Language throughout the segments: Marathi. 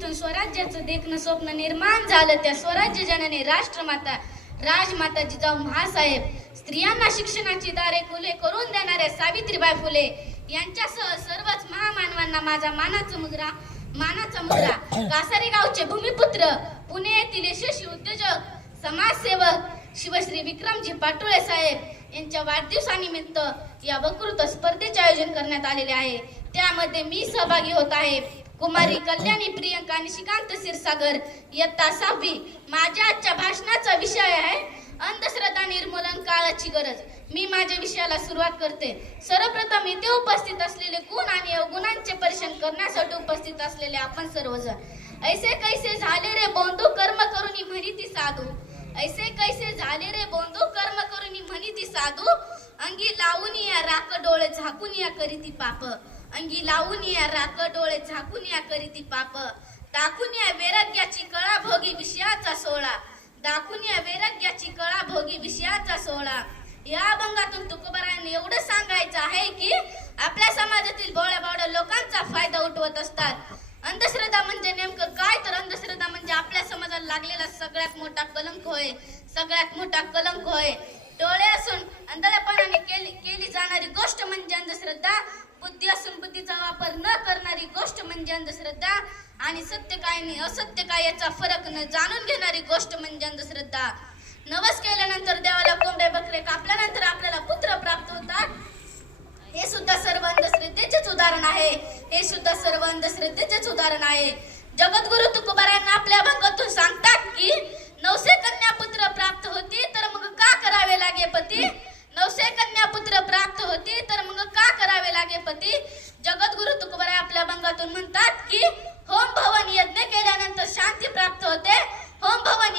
जिथून स्वराज्याचं देखणं स्वप्न निर्माण झालं. त्या स्वराज्य जनने राष्ट्रमाता राजमाता जिजाऊ महासाहेब स्त्रियांना शिक्षणाची दारे खुले करून देणाऱ्या सावित्रीबाई फुले यांच्यासह सर्वच महामानवांना माझा मानाचा मुजरा मानाचा मुजरा कासारी गावचे भूमिपुत्र पुणे येथील यशस्वी उद्योजक समाजसेवक शिवश्री विक्रमजी पाटोळे साहेब यांच्या वाढदिवसानिमित्त या वकृत स्पर्धेचे आयोजन करण्यात आलेले आहे. त्यामध्ये मी सहभागी होत आहे. कुमारी कल्याणी प्रियंका निशिकांत क्षीरसागर इयत्ता सहावी. माझ्या आजच्या भाषणाचा विषय आहे अंधश्रद्धा निर्मूलन काळाची गरज. मी माझ्या विषयाला सुरुवात करते. सर्वप्रथम इथे उपस्थित असलेले गुण आणि अवगुणांचे परीक्षण करण्यासाठी उपस्थित असलेले आपण सर्वजण. ऐसे कैसे झाले रे बंधू कर्म करून म्हणी ती साधू. ऐसे कैसे झाले रे बंधू कर्म करून म्हणी ती साधू. अंगी लावून या राख डोळे झाकून या करीती पाप. अंगी लावून या राक डोळे झाकून या करीती पाप. दाखून या वैराग्याची कळा भोगी विषयाचा सोहळा. दाखून या वैराग्याची कळा भोगी विषयाचा सोहळा. या अभंगातून तुकोबारायांनी एवढं सांगायचं आहे की आपल्या समाजातील बोळ्या बावड्या लोकांचा फायदा उठवत असतात. अंधश्रद्धा म्हणजे नेमकं काय? तर अंधश्रद्धा म्हणजे आपल्या समाजाला लागलेला सगळ्यात मोठा कलंक होय. सगळ्यात मोठा कलंक होय. डोळे म्हणजे अंधश्रद्धा आणि सत्य काय आणि असत्य काय याचा फरक न जाणून घेणारी गोष्ट म्हणजे अंधश्रद्धा नवस केल्यानंतर देवाला कोंबडे बकरे कापल्यानंतर आपल्याला पुत्र प्राप्त होतात. हे सुद्धा सर्व अंधश्रद्धेचेच उदाहरण आहे. हे सुद्धा सर्व अंधश्रद्धेचेच उदाहरण आहे. जगद्गुरु तुकोबारायांना आपल्या भंगातून सांगतात की नवसे कन्या पुत्र प्राप्त होती तर मग का करावे लागे पती? नवसे कन्या पुत्र प्राप्त होती तर मग का करावे लागे पती जगद्गुरु तुकोबाराय आपल्या अभंगातून म्हणतात की होम भवन यज्ञ केल्यानंतर शांती प्राप्त होते होम भवन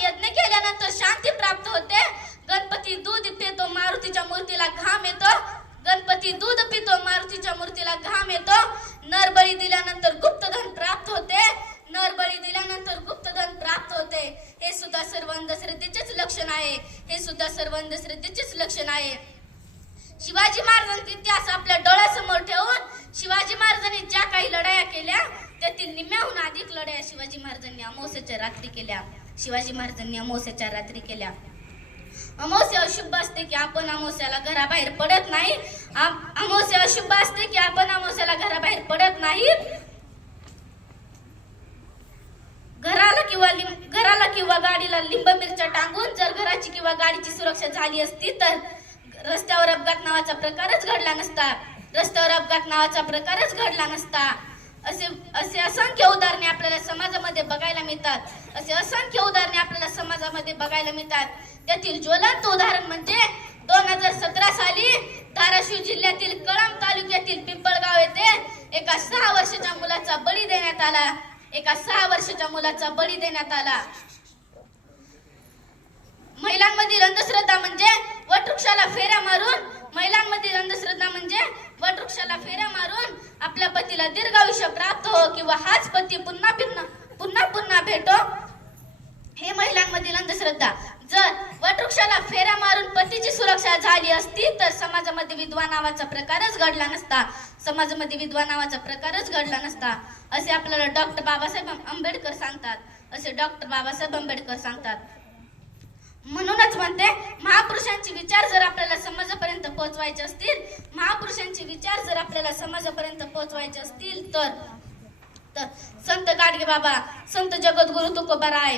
यज्ञ शांती प्राप्त होते. गणपती दूध पितो मारुतीच्या मूर्तीला घाम येतो. गणपती दूध पितो मारुतीच्या मूर्तीला घाम येतो. नरबळी दिल्यानंतर गुप्तधन प्राप्त होते. नरबळी दिल्यानंतर गुप्तधन प्राप्त होते. हे सुद्धा सर्व अंधश्रद्धेचेच लक्षण आहे. हे सुद्धा सर्व अंधश्रद्धेचेच लक्षण आहे. शिवाजी महाराजांचा इतिहास आपल्या डोळ्यासमोर ठेवून शिवाजी महाराजांनी ज्या काही लढाया केल्या त्यातील निम्म्याहून अधिक लढाया शिवाजी महाराजांनी अमावस्याच्या रात्री केल्या. शिवाजी महाराजांनी अमावस्याच्या रात्री केल्या. अमावस्या अशुभ असते की आपण अमावस्याला घराबाहेर पडत नाही. अमावस्या अशुभ असते की आपण अमावस्याला घराबाहेर पडत नाही. घराला किंवा घराला किंवा गाडीला लिंब मिरच्या टांगून जर घराची किंवा गाडीची सुरक्षा झाली असती तर रस्त्यावर अपघात नावाचा प्रकारच घडला नसता. रस्त्यावर अपघात नावाचा प्रकारच घडला नसता. असे असे असंख्य उदाहरणे आपल्याला समाजामध्ये बघायला मिळतात. असे असंख्य उदाहरणे आपल्याला समाजामध्ये बघायला मिळतात. त्यातील ज्वलंत उदाहरण म्हणजे दोन हजार सतरा साली धाराशिव जिल्ह्यातील कळंब तालुक्यातील पिंपळगाव येथे एका सहा वर्षाच्या मुलाचा बळी देण्यात आला. एका सहा वर्षाच्या मुलाचा बळी देण्यात आला. महिलांमधील अंधश्रद्धा म्हणजे वटवृक्षाला फेऱ्या मारून महिलांमधील अंधश्रद्धा म्हणजे वटवृक्षाला फेऱ्या मारून आपल्या पतीला दीर्घायुष्य प्राप्त हो किंवा हाच पती पुन्हा पुन्हा पुन्हा पुन्हा भेटो. हे महिलांमधील अंधश्रद्धा जर वटवृक्षाला फेऱ्या मारून पतीची सुरक्षा झाली असती तर समाजामध्ये विधवा नावाचा प्रकारच घडला नसता. समाजामध्ये विधवा नावाचा प्रकारच घडला नसता. असे आपल्याला डॉक्टर बाबासाहेब आंबेडकर सांगतात. असे डॉक्टर बाबासाहेब आंबेडकर सांगतात. म्हणूनच म्हणते महापुरुषांचे विचार जर आपल्याला समाजापर्यंत पोहोचवायचे असतील महापुरुषांचे विचार जर आपल्याला समाजापर्यंत पोहोचवायचे असतील तर तर संत गाडगे बाबा संत जगद्गुरु तुकोबाराय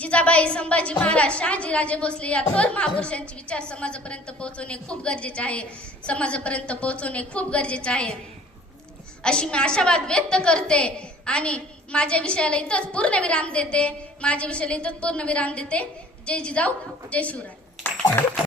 जिजाबाई संभाजी महाराज शहाजी राजे भोसले या थोर महापुरुषांचे विचार समाजापर्यंत पोहोचवणे खूप गरजेचे आहे. समाजापर्यंत पोहोचवणे खूप गरजेचे आहे. अशी मी आशावाद व्यक्त करते आणि माझ्या विषयाला इथंच पूर्ण विराम देते. माझ्या विषयाला इथंच पूर्ण विराम देते. जय जिजाऊ जय शिवराय.